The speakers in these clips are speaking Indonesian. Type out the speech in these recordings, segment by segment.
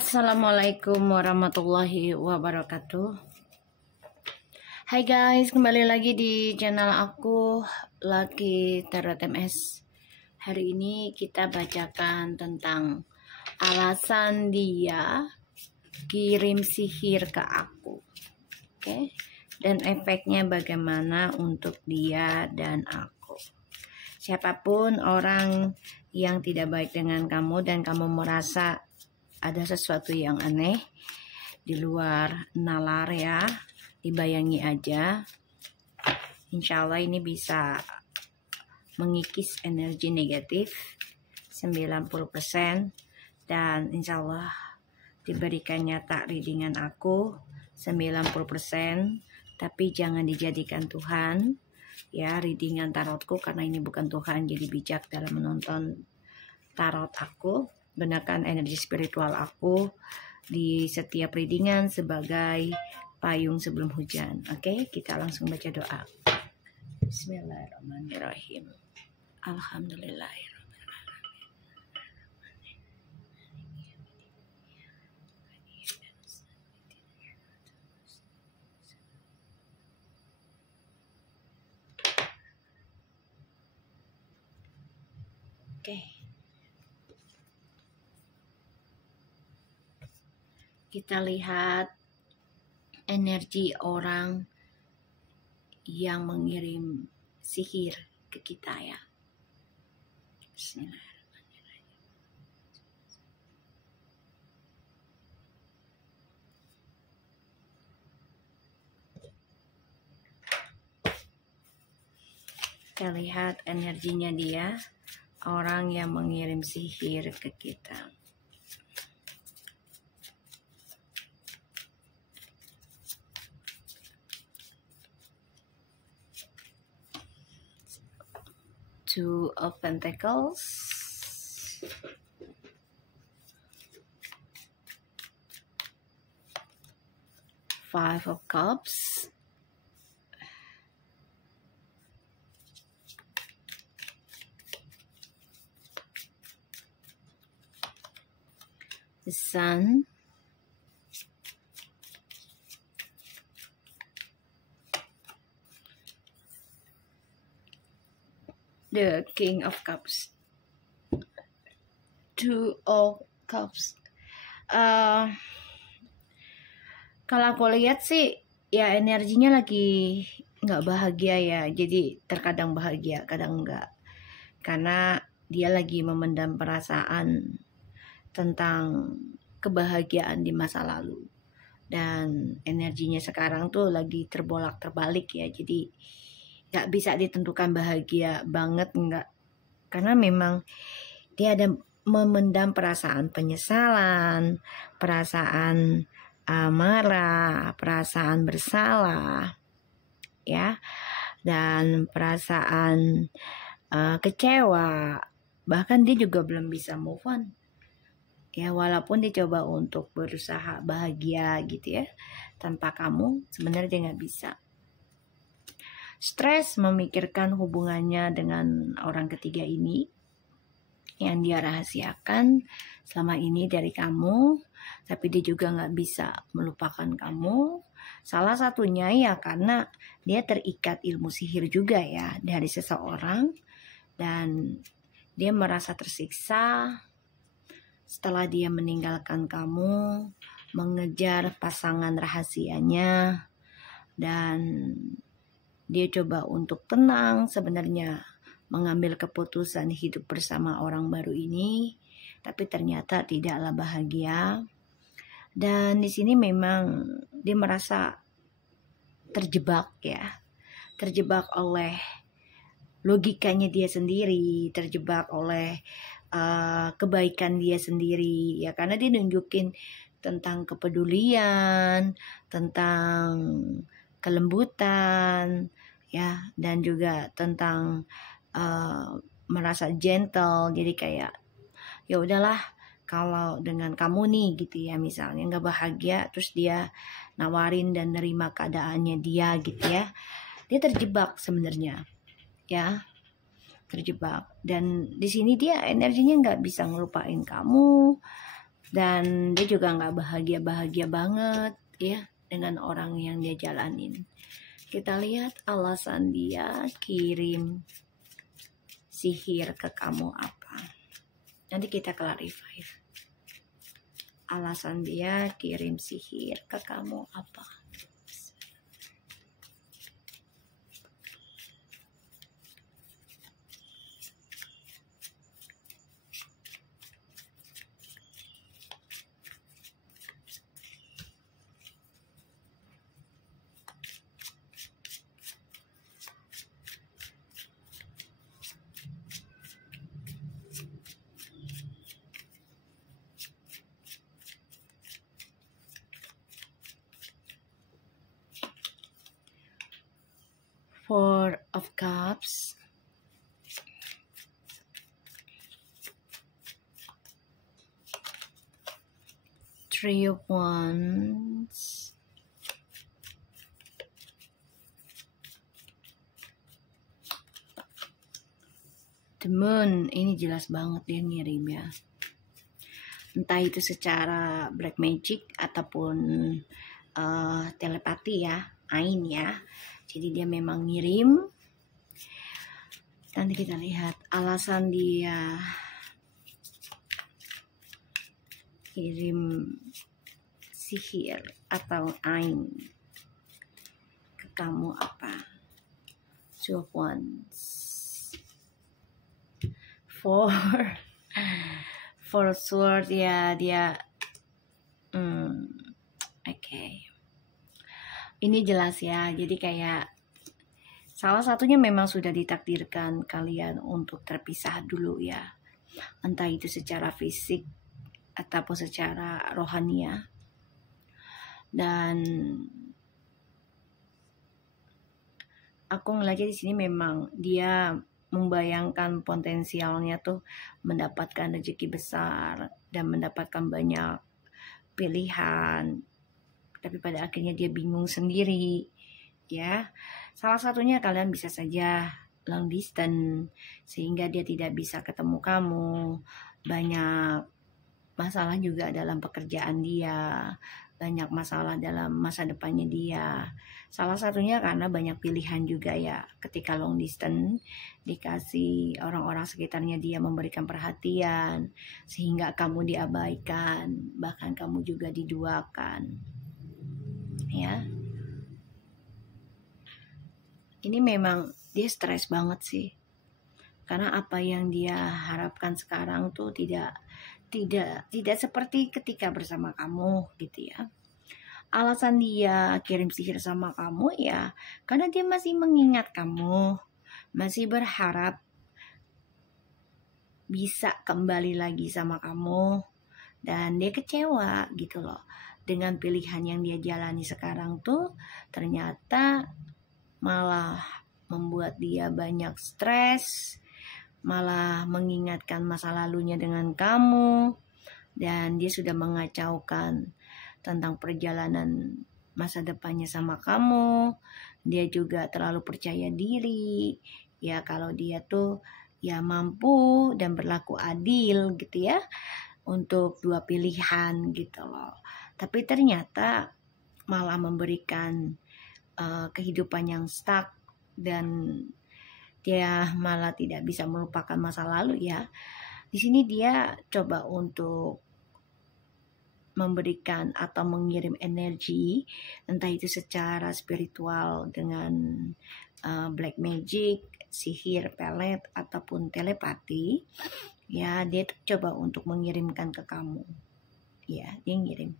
Assalamualaikum warahmatullahi wabarakatuh. Hai guys, kembali lagi di channel aku Lucky Tarot MS. Hari ini kita bacakan tentang alasan dia kirim sihir ke aku. Oke. Dan efeknya bagaimana untuk dia dan aku. Siapapun orang yang tidak baik dengan kamu dan kamu merasa ada sesuatu yang aneh di luar nalar ya, dibayangi aja. Insya Allah ini bisa mengikis energi negatif 90% dan insya Allah diberikan nyata readingan aku 90%, tapi jangan dijadikan Tuhan ya readingan tarotku, karena ini bukan Tuhan, jadi bijak dalam menonton tarot aku. Gunakan energi spiritual aku di setiap readingan sebagai payung sebelum hujan. Oke, kita langsung baca doa. Bismillahirrahmanirrahim. Alhamdulillahirrahmanirrahim. Oke. Kita lihat energi orang yang mengirim sihir ke kita ya. Bismillahirrahmanirrahim. Kita lihat energinya dia, orang yang mengirim sihir ke kita. Two of Pentacles, Five of Cups, the Sun, the King of Cups, Two of Cups. Kalau aku lihat sih ya energinya lagi nggak bahagia ya, jadi terkadang bahagia kadang enggak, karena dia lagi memendam perasaan tentang kebahagiaan di masa lalu, dan energinya sekarang tuh lagi terbolak terbalik ya, jadi nggak bisa ditentukan bahagia banget enggak, karena memang dia ada memendam perasaan penyesalan, perasaan marah, perasaan bersalah ya, dan perasaan kecewa, bahkan dia juga belum bisa move on ya, walaupun dia coba untuk berusaha bahagia gitu ya tanpa kamu, sebenarnya dia nggak bisa. Stres memikirkan hubungannya dengan orang ketiga ini yang dia rahasiakan selama ini dari kamu, tapi dia juga nggak bisa melupakan kamu. Salah satunya ya karena dia terikat ilmu sihir juga ya dari seseorang, dan dia merasa tersiksa setelah dia meninggalkan kamu, mengejar pasangan rahasianya, dan dia coba untuk tenang sebenarnya, mengambil keputusan hidup bersama orang baru ini, tapi ternyata tidaklah bahagia. Dan di sini memang dia merasa terjebak ya, terjebak oleh logikanya dia sendiri, terjebak oleh kebaikan dia sendiri ya, karena dia nunjukin tentang kepedulian, tentang kelembutan ya, dan juga tentang merasa gentle. Jadi kayak ya udahlah kalau dengan kamu nih gitu ya, misalnya nggak bahagia terus dia nawarin dan nerima keadaannya dia gitu ya, dia terjebak sebenarnya ya, terjebak. Dan di sini dia energinya nggak bisa ngelupain kamu, Dan dia juga nggak bahagia-bahagia banget ya dengan orang yang dia jalanin. Kita lihat alasan dia kirim sihir ke kamu apa. Nanti kita clarify. Alasan dia kirim sihir ke kamu apa. Four of Cups, Three of Wands, The Moon. Ini jelas banget dia ngirim ya, entah itu secara black magic ataupun telepati ya, Ain ya. Jadi dia memang ngirim. Nanti kita lihat alasan dia kirim sihir atau Ain ke kamu apa. Two of Wands, Four Sword ya, dia Oke. Ini jelas ya, jadi kayak salah satunya memang sudah ditakdirkan kalian untuk terpisah dulu ya. Entah itu secara fisik ataupun secara rohania. Dan aku ngeliatnya di sini memang dia membayangkan potensialnya tuh mendapatkan rezeki besar dan mendapatkan banyak pilihan. Tapi pada akhirnya dia bingung sendiri ya. Salah satunya kalian bisa saja long distance sehingga dia tidak bisa ketemu kamu. Banyak masalah juga dalam pekerjaan dia, banyak masalah dalam masa depannya dia. Salah satunya karena banyak pilihan juga ya. Ketika long distance dikasih orang-orang sekitarnya dia memberikan perhatian sehingga kamu diabaikan, bahkan kamu juga diduakan ya. Ini memang dia stres banget sih, karena apa yang dia harapkan sekarang tuh tidak seperti ketika bersama kamu gitu ya. Alasan dia kirim sihir sama kamu ya karena dia masih mengingat kamu, masih berharap bisa kembali lagi sama kamu, dan dia kecewa gitu loh dengan pilihan yang dia jalani sekarang tuh. Ternyata malah membuat dia banyak stres, malah mengingatkan masa lalunya dengan kamu, dan dia sudah mengacaukan tentang perjalanan masa depannya sama kamu. Dia juga terlalu percaya diri ya, kalau dia tuh ya mampu dan berlaku adil gitu ya untuk dua pilihan gitu loh. Tapi ternyata malah memberikan kehidupan yang stuck, dan dia malah tidak bisa melupakan masa lalu ya. Di sini dia coba untuk memberikan atau mengirim energi, entah itu secara spiritual dengan black magic, sihir, pelet, ataupun telepati. Ya, dia coba untuk mengirimkan ke kamu. Ya, dia ngirim.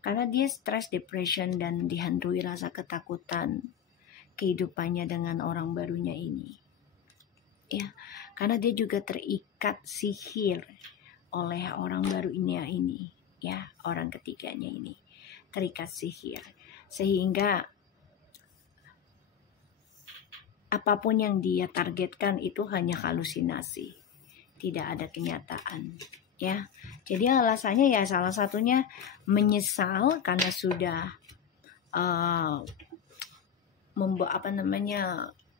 Karena dia stres, depression, dan dihantui rasa ketakutan kehidupannya dengan orang barunya ini. Ya, karena dia juga terikat sihir oleh orang baru ini ya, orang ketiganya ini terikat sihir, sehingga apapun yang dia targetkan itu hanya halusinasi, tidak ada kenyataan ya. Jadi alasannya ya salah satunya menyesal karena sudah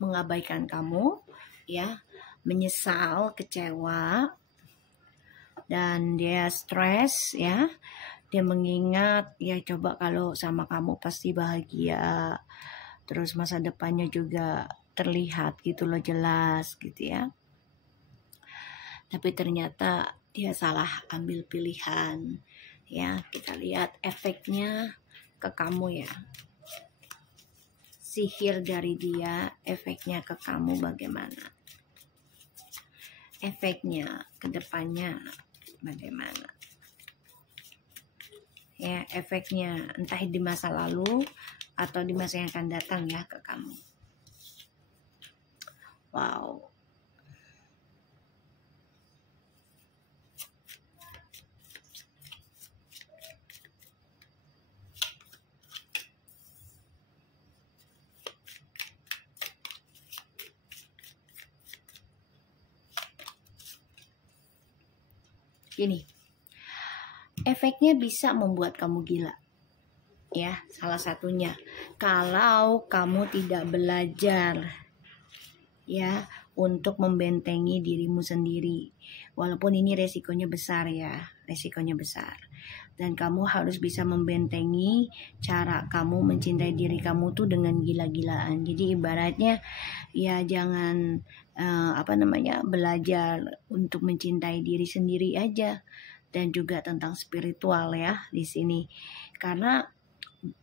mengabaikan kamu ya, menyesal, kecewa, dan dia stres ya. Dia mengingat ya, coba kalau sama kamu pasti bahagia, terus masa depannya juga terlihat gitu loh, jelas gitu ya. Tapi ternyata dia salah ambil pilihan ya. Kita lihat efeknya ke kamu ya, sihir dari dia, efeknya ke kamu bagaimana, efeknya ke depannya bagaimana ya, efeknya entah di masa lalu atau di masa yang akan datang ya ke kamu. Wow. Gini, efeknya bisa membuat kamu gila ya, salah satunya kalau kamu tidak belajar ya untuk membentengi dirimu sendiri. Walaupun ini resikonya besar ya, resikonya besar, dan kamu harus bisa membentengi cara kamu mencintai diri kamu tuh dengan gila-gilaan. Jadi ibaratnya ya jangan belajar untuk mencintai diri sendiri aja, dan juga tentang spiritual ya di sini, karena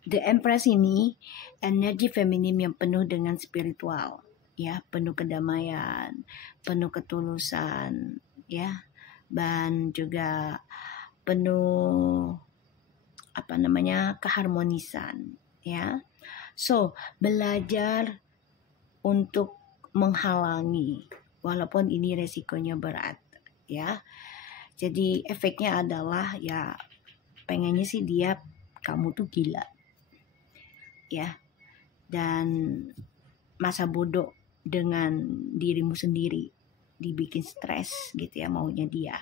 The Empress ini energi feminim yang penuh dengan spiritual ya, penuh kedamaian, penuh ketulusan ya, dan juga penuh keharmonisan ya. So belajar untuk menghalangi walaupun ini resikonya berat ya. Jadi efeknya adalah ya pengennya sih dia kamu tuh gila ya, dan masa bodoh dengan dirimu sendiri, dibikin stres gitu ya maunya dia.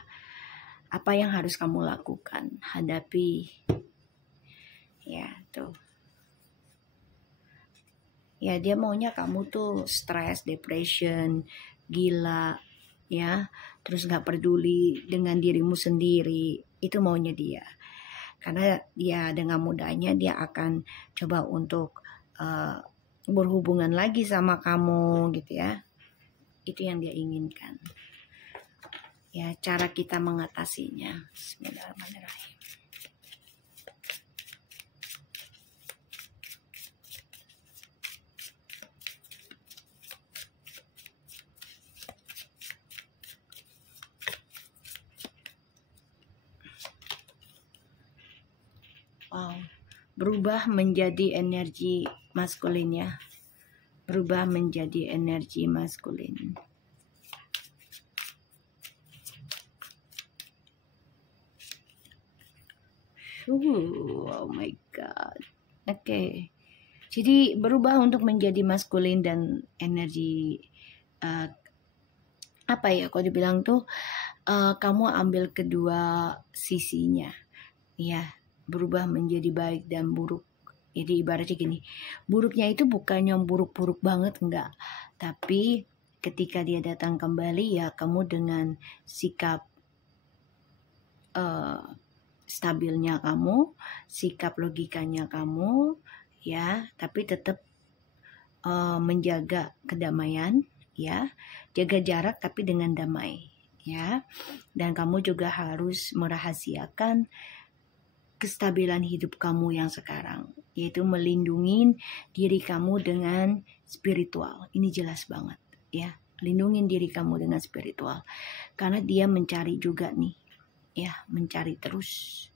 Apa yang harus kamu lakukan? Hadapi ya tuh. Ya dia maunya kamu tuh stres, depression, gila ya, terus gak peduli dengan dirimu sendiri. Itu maunya dia. Karena dia dengan mudahnya dia akan coba untuk berhubungan lagi sama kamu gitu ya. Itu yang dia inginkan. Ya, cara kita mengatasinya. Bismillahirrahmanirrahim. Wow. Berubah menjadi energi maskulin ya. Berubah menjadi energi maskulin. Oh my god. Oke. Jadi berubah untuk menjadi maskulin dan energi kalau dibilang tuh kamu ambil kedua sisinya ya, berubah menjadi baik dan buruk. Jadi ibaratnya gini, buruknya itu bukan yang buruk-buruk banget, enggak, tapi ketika dia datang kembali ya kamu dengan sikap stabilnya kamu, sikap logikanya kamu ya, tapi tetap menjaga kedamaian ya, jaga jarak tapi dengan damai ya. Dan kamu juga harus merahasiakan kestabilan hidup kamu yang sekarang, yaitu melindungi diri kamu dengan spiritual. Ini jelas banget ya, lindungin diri kamu dengan spiritual, karena dia mencari juga nih ya, mencari terus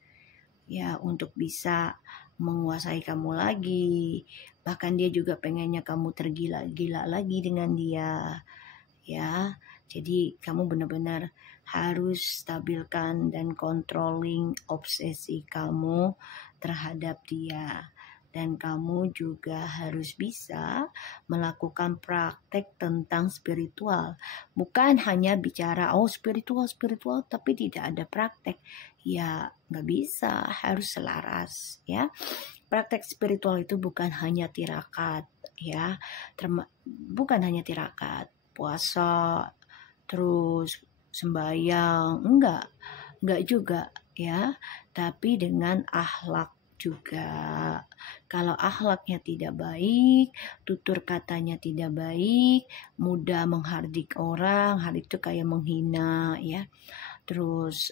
ya untuk bisa menguasai kamu lagi. Bahkan dia juga pengennya kamu tergila-gila lagi dengan dia ya. Jadi kamu benar-benar harus stabilkan dan controlling obsesi kamu terhadap dia. Dan kamu juga harus bisa melakukan praktek tentang spiritual. Bukan hanya bicara spiritual tapi tidak ada praktek. Ya gak bisa, harus selaras ya. Praktek spiritual itu bukan hanya tirakat ya, bukan hanya tirakat, puasa, terus sembahyang, enggak. Enggak juga ya, tapi dengan akhlak juga. Kalau akhlaknya tidak baik, tutur katanya tidak baik, mudah menghardik orang, hal itu kayak menghina ya. Terus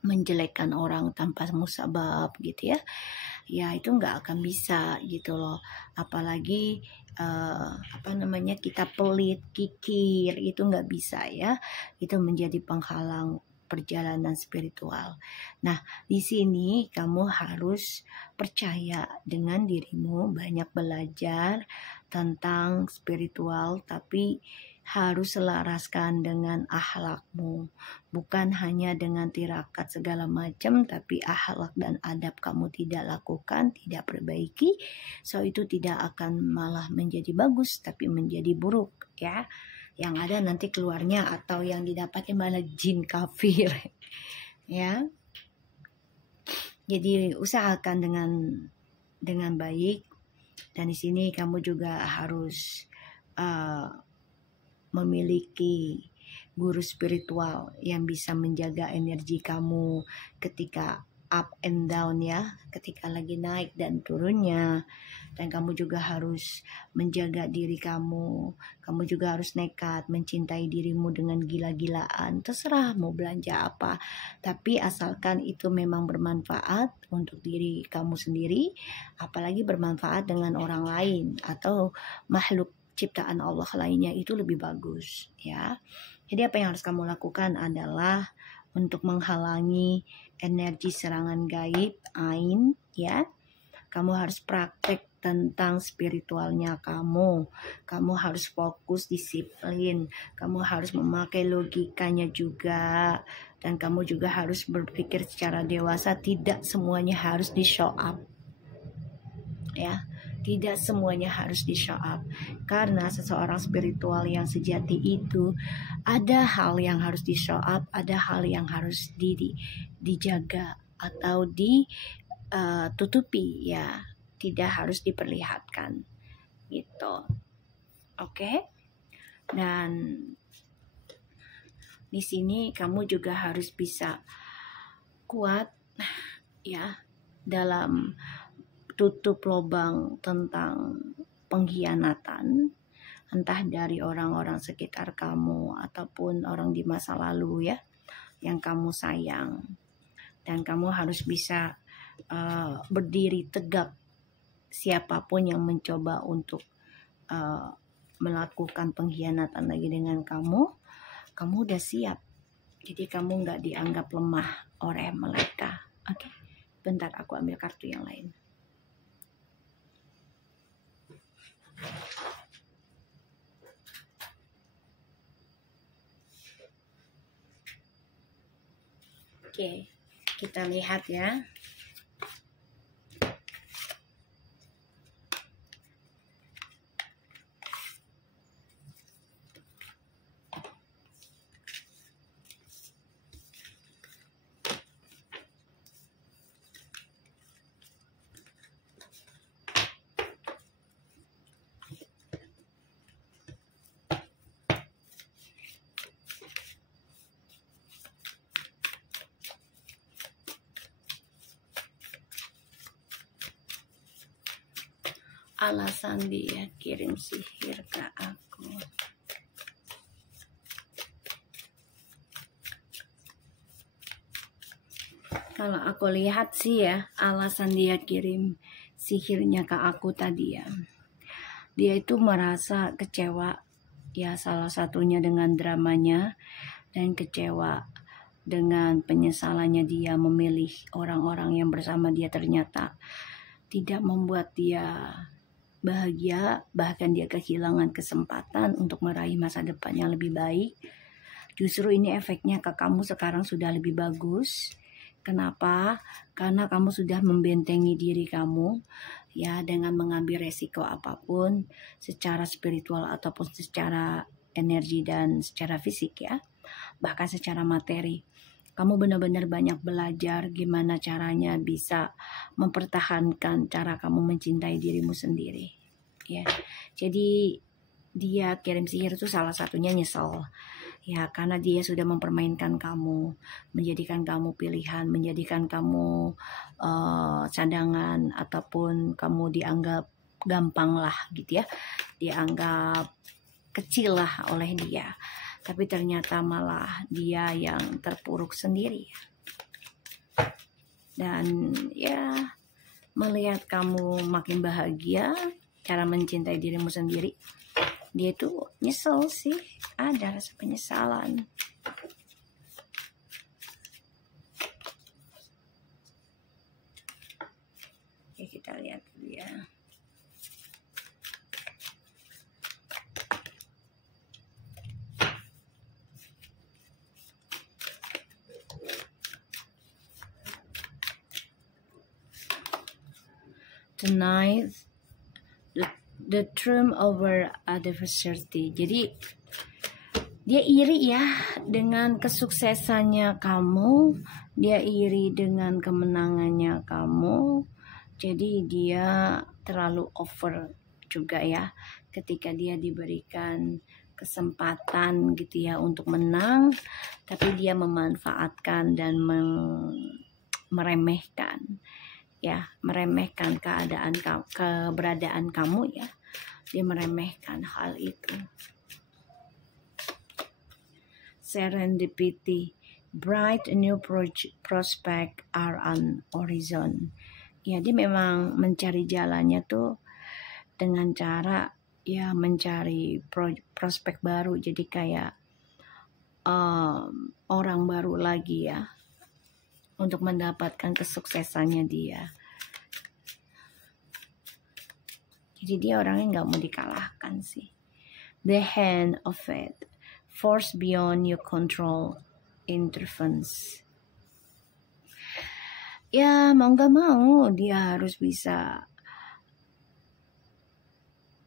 menjelekkan orang tanpa musabab gitu ya. Ya itu nggak akan bisa gitu loh. Apalagi kita pelit, kikir, itu nggak bisa ya. Itu menjadi penghalang perjalanan spiritual. Nah, di sini kamu harus percaya dengan dirimu, banyak belajar tentang spiritual, tapi harus selaraskan dengan akhlakmu, bukan hanya dengan tirakat segala macam, tapi akhlak dan adab kamu tidak lakukan, tidak perbaiki, so itu tidak akan malah menjadi bagus, tapi menjadi buruk ya. Yang ada nanti keluarnya atau yang didapatnya malah jin kafir ya. Jadi usahakan dengan baik, dan di sini kamu juga harus memiliki guru spiritual yang bisa menjaga energi kamu ketika up and down ya, ketika lagi naik dan turunnya. Dan kamu juga harus menjaga diri kamu juga harus nekat mencintai dirimu dengan gila-gilaan. Terserah mau belanja apa, tapi asalkan itu memang bermanfaat untuk diri kamu sendiri, apalagi bermanfaat dengan orang lain atau makhluk ciptaan Allah lainnya, itu lebih bagus ya. Jadi apa yang harus kamu lakukan adalah untuk menghalangi energi serangan gaib ain ya. Kamu harus praktek tentang spiritualnya kamu harus fokus, disiplin, kamu harus memakai logikanya juga, dan kamu juga harus berpikir secara dewasa. Tidak semuanya harus di show up ya. Tidak semuanya harus di show up, karena seseorang spiritual yang sejati itu ada hal yang harus di show up, ada hal yang harus dijaga atau ditutupi ya, tidak harus diperlihatkan gitu. Oke? Dan di sini kamu juga harus bisa kuat ya dalam tutup lubang tentang pengkhianatan, entah dari orang-orang sekitar kamu ataupun orang di masa lalu ya, yang kamu sayang. Dan kamu harus bisa berdiri tegak siapapun yang mencoba untuk melakukan pengkhianatan lagi dengan kamu udah siap. Jadi kamu nggak dianggap lemah oleh mereka. Oke, bentar aku ambil kartu yang lain. Oke, kita lihat ya. Alasan dia kirim sihir ke aku. Kalau aku lihat sih ya, alasan dia kirim sihirnya ke aku tadi ya, dia itu merasa kecewa ya, salah satunya dengan dramanya, dan kecewa dengan penyesalannya dia memilih orang-orang yang bersama dia ternyata tidak membuat dia bahagia, bahkan dia kehilangan kesempatan untuk meraih masa depan yang lebih baik. Justru ini efeknya ke kamu sekarang sudah lebih bagus. Kenapa? Karena kamu sudah membentengi diri kamu ya, dengan mengambil resiko apapun secara spiritual ataupun secara energi dan secara fisik ya, bahkan secara materi. Kamu benar-benar banyak belajar gimana caranya bisa mempertahankan cara kamu mencintai dirimu sendiri ya. Jadi dia kirim sihir itu salah satunya nyesel Ya, karena dia sudah mempermainkan kamu, menjadikan kamu pilihan, menjadikan kamu cadangan, ataupun kamu dianggap gampang lah gitu ya, dianggap kecil lah oleh dia. Tapi ternyata malah dia yang terpuruk sendiri. Dan ya, melihat kamu makin bahagia, cara mencintai dirimu sendiri, dia tuh nyesel sih, ada rasa penyesalan. Oke, kita lihat dulu ya. Tonight, the term over adversity. Jadi dia iri ya dengan kesuksesannya kamu, dia iri dengan kemenangannya kamu. Jadi dia terlalu over juga ya, ketika dia diberikan kesempatan gitu ya untuk menang, tapi dia memanfaatkan dan meremehkan ya, meremehkan keberadaan kamu ya, dia meremehkan hal itu. Serendipity, bright new prospect are on horizon. Ya, dia memang mencari jalannya tuh dengan cara ya mencari prospek baru, jadi kayak orang baru lagi ya, untuk mendapatkan kesuksesannya dia. Jadi dia orangnya nggak mau dikalahkan sih. The hand of fate, force beyond your control, intervenes. Ya mau nggak mau dia harus bisa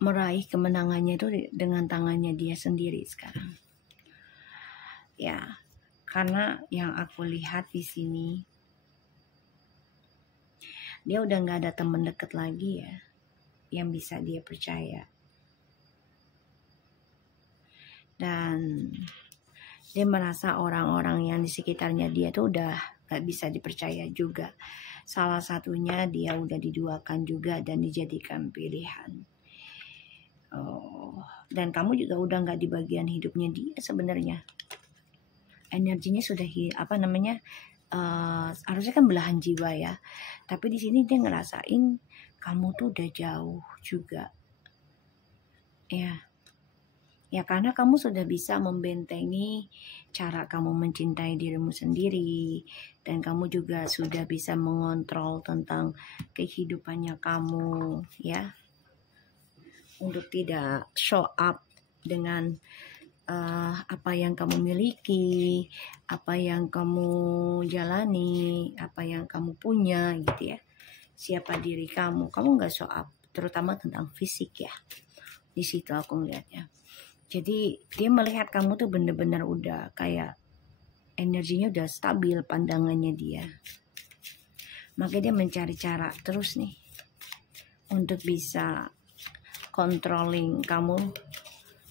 meraih kemenangannya itu dengan tangannya dia sendiri sekarang. Ya, karena yang aku lihat di sini, dia udah nggak ada teman dekat lagi ya, yang bisa dia percaya. Dan dia merasa orang-orang yang di sekitarnya dia tuh udah gak bisa dipercaya juga. Salah satunya dia udah diduakan juga dan dijadikan pilihan. Dan kamu juga udah gak di bagian hidupnya dia sebenarnya. Energinya sudah harusnya kan belahan jiwa ya. Tapi di sini dia ngerasain kamu tuh udah jauh juga. Ya karena kamu sudah bisa membentengi cara kamu mencintai dirimu sendiri, dan kamu juga sudah bisa mengontrol tentang kehidupannya kamu ya, untuk tidak show up dengan apa yang kamu miliki, apa yang kamu jalani, apa yang kamu punya gitu ya. Siapa diri kamu nggak show up, terutama tentang fisik ya. Di situ aku ngeliatnya. Jadi dia melihat kamu tuh bener-bener udah kayak energinya udah stabil, pandangannya dia. Makanya dia mencari cara terus nih untuk bisa controlling kamu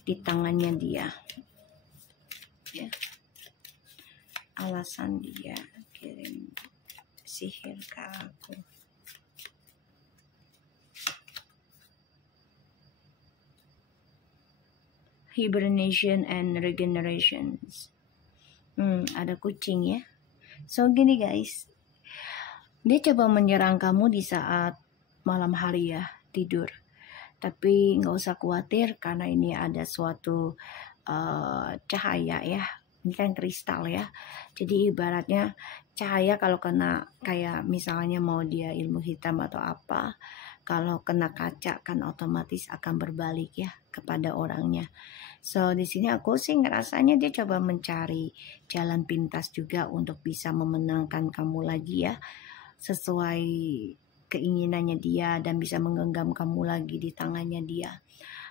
di tangannya dia. Ya. Alasan dia kirim sihir ke aku. Hibernation and regenerations. Ada kucing ya. So gini guys, dia coba menyerang kamu di saat malam hari ya, tidur. Tapi nggak usah khawatir karena ini ada suatu cahaya ya. Ini kan kristal ya. Jadi ibaratnya cahaya kalau kena kayak misalnya mau dia ilmu hitam atau apa, kalau kena kaca kan otomatis akan berbalik ya kepada orangnya. So di sini aku sih ngerasanya dia coba mencari jalan pintas juga untuk bisa memenangkan kamu lagi ya, sesuai keinginannya dia, dan bisa menggenggam kamu lagi di tangannya dia.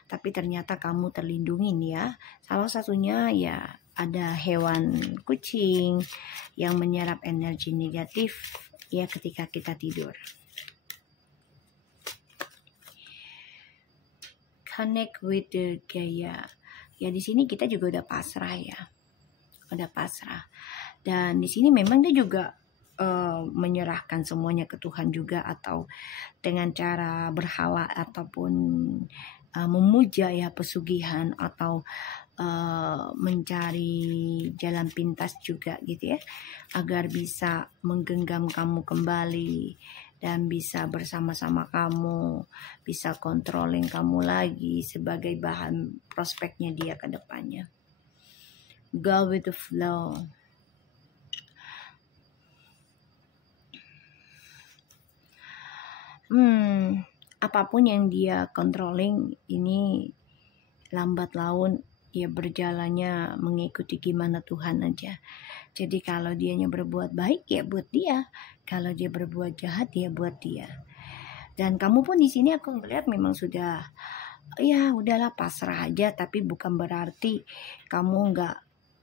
Tapi ternyata kamu terlindungin ya. Salah satunya ya ada hewan kucing yang menyerap energi negatif ya ketika kita tidur. Connect with the Gaia. Ya di sini kita juga udah pasrah ya. udah pasrah. Dan di sini memang dia juga menyerahkan semuanya ke Tuhan juga, atau dengan cara berhala ataupun memuja ya pesugihan, atau mencari jalan pintas juga gitu ya, agar bisa menggenggam kamu kembali dan bisa bersama-sama kamu, bisa controlling kamu lagi sebagai bahan prospeknya dia ke depannya. Go with the flow. Apapun yang dia controlling ini lambat laun ya berjalannya mengikuti gimana Tuhan aja. Jadi kalau dianya berbuat baik ya buat dia, kalau dia berbuat jahat ya buat dia. Dan kamu pun di sini aku melihat memang sudah ya udahlah pasrah aja, tapi bukan berarti kamu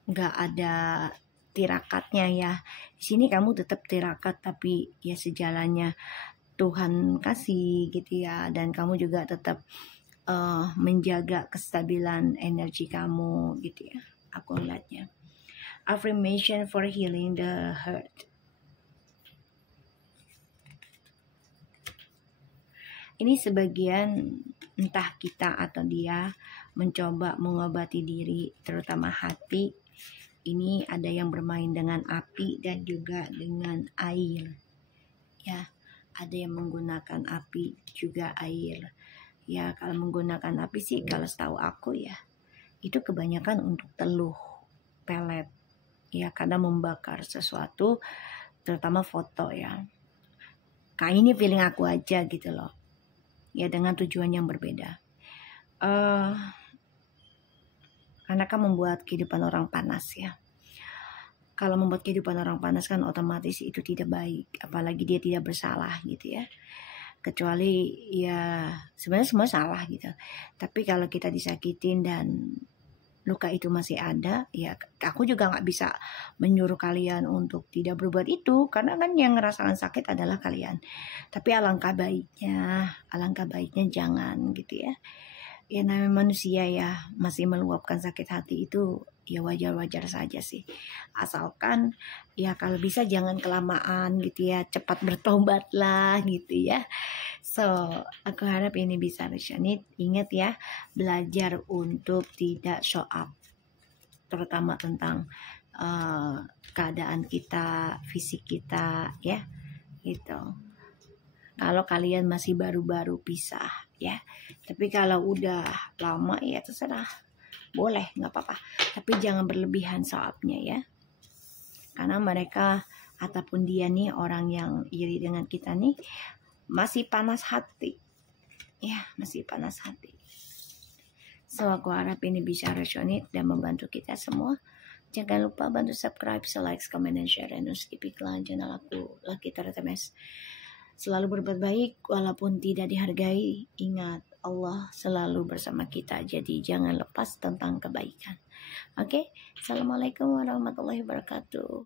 nggak ada tirakatnya ya. Di sini kamu tetap tirakat, tapi ya sejalannya Tuhan kasih gitu ya, dan kamu juga tetap menjaga kestabilan energi kamu gitu ya, aku ngeliatnya. Affirmation for healing the hurt. Ini sebagian entah kita atau dia mencoba mengobati diri, terutama hati. Ini ada yang bermain dengan api dan juga dengan air ya. Ada yang menggunakan api juga air. Ya kalau menggunakan api sih kalau setahu aku ya itu kebanyakan untuk teluh, pelet. Ya kadang membakar sesuatu, terutama foto ya. Kayak ini feeling aku aja gitu loh. Ya dengan tujuan yang berbeda. Karena kan membuat kehidupan orang panas ya. Kalau membuat kehidupan orang panas kan otomatis itu tidak baik, apalagi dia tidak bersalah gitu ya. Kecuali ya sebenarnya semua salah gitu. Tapi kalau kita disakitin dan luka itu masih ada, ya aku juga nggak bisa menyuruh kalian untuk tidak berbuat itu, karena kan yang ngerasakan sakit adalah kalian. Tapi alangkah baiknya jangan gitu ya. Ya namanya manusia ya, masih meluapkan sakit hati itu ya wajar-wajar saja sih. Asalkan ya kalau bisa jangan kelamaan gitu ya, cepat bertobat lah gitu ya. So aku harap ini bisa resonate. Ingat ya, belajar untuk tidak show up, terutama tentang keadaan kita, fisik kita ya gitu. Kalau kalian masih baru-baru pisah ya, tapi kalau udah lama ya terserah, boleh nggak apa-apa, tapi jangan berlebihan show-up-nya ya, karena mereka ataupun dia nih, orang yang iri dengan kita nih masih panas hati ya, masih panas hati. So aku harap ini bisa resonate dan membantu kita semua. Jangan lupa bantu subscribe, like, comment, dan share, dan skip iklan channel aku Lucky Tarot MS. Selalu berbuat baik walaupun tidak dihargai. Ingat, Allah selalu bersama kita, jadi jangan lepas tentang kebaikan. Oke, Assalamualaikum warahmatullahi wabarakatuh.